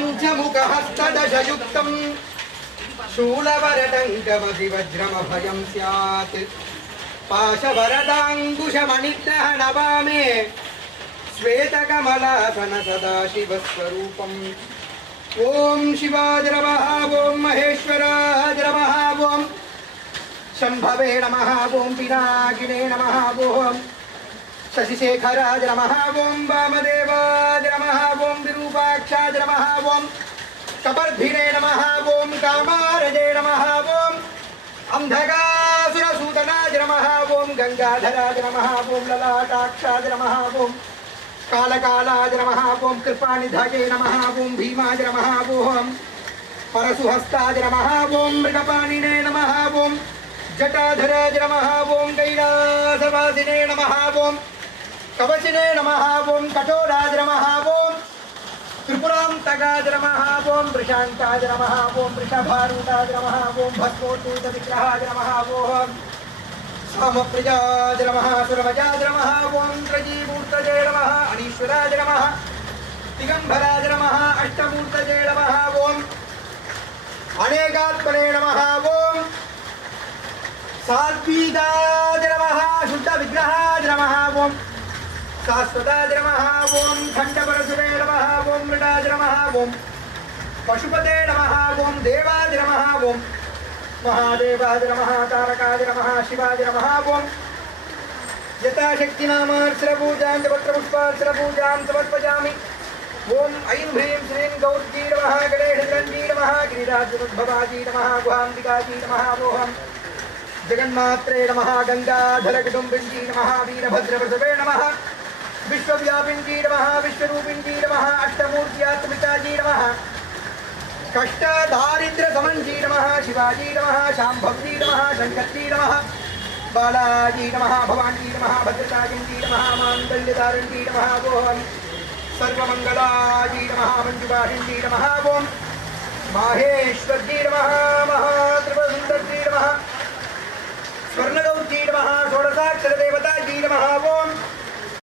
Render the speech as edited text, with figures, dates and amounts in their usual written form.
पञ्चमुखहस्तदशयुक्तं शूलवरटङ्कमपि वज्रमभयं स्यात् पाशवरदाङ्कुशमणिग्रहणवामे श्वेतकमलासन सदाशिवस्वरूपम् ओं शिवाय नमः ओं महेश्वराय नमः ओं शंभवे नमः ओं पिनाकिने नमः ओं शशिशेखराय नमः ओं वामदेवाय नमः ओं विरूपाक्षाय नमः ओं कपर्धिने नमः ओं कामारजे नमः ओं अंधकासुरसूदनाय नमः ओं गंगाधराय नमः ओं ललाटाक्षाय नमः ओं कालकालाय नमः ओं कृपानिधये नमः ओं भीमाय नमः ओं परशुहस्ताय नमः ओं मृगपाणिने नमः ओं जटाधराय नमः ओं कैलासवासिने नमः ओं कवचिने नमः ओं कठोराय नमः ओं त्रिपुरान्तकाय नमः ओं वृषान्ताय नमः ओं वृषभारूढाय नमः ओं भस्मोद्धूतविग्रहाय नमः ओं सामप्रियाय नमः सुरवजाय नमः ओं त्रयीमूर्तये नमः अनीश्वराय नमः दिगम्बराय नमः अष्टमूर्तये नमः ओं अनेकात्मने नमः ओं सात्विकाय नमः शुद्धविग्रहाय नमः ओं शाश्वताय नमः ओं खण्डपरशुवे नमः ओं मृडाय नमः ओं पशुपते नमः ओं देवाय नमः ओं महादेवाय नमः तारकाय नमः शिवाय नमः ओं यथाशक्तिनामार्चनपूजां च पत्रपुष्पार्चनपूजां समर्पयामि ओं ऐं ह्रीं श्रीं गौर्जी नमः गणेशचण्डी नमः गिरिराजोद्भवाजी नमः गुहाम्बिकाजी नमः ओं जगन्मात्रे नमः गंगाधरकुटुम्बिन्जी नमः वीरभद्रप्रसवे नमः विश्वव्यापिन्जी नमः विश्वरूपिन्जी नमः अष्टमूर्त्यात्मिकाजी नमः कष्टदारिद्र्यसमञ्जी नमः शिवाजी नमः शाम्भवी नमः शङ्कर्जी नमः बालाजी नमः भवानी नमः भद्रकालिन्जी नमः माङ्गल्यधारिणी नमः ओं सर्वमङ्गलाजी नमः मञ्जुभाषिन्जी नमः ओं माहेश्वर्जी नमः महात्रिपुरसुन्दर्जी नमः स्वर्णगौरी नमः षोडशाक्षरदेवताजी नमः ओं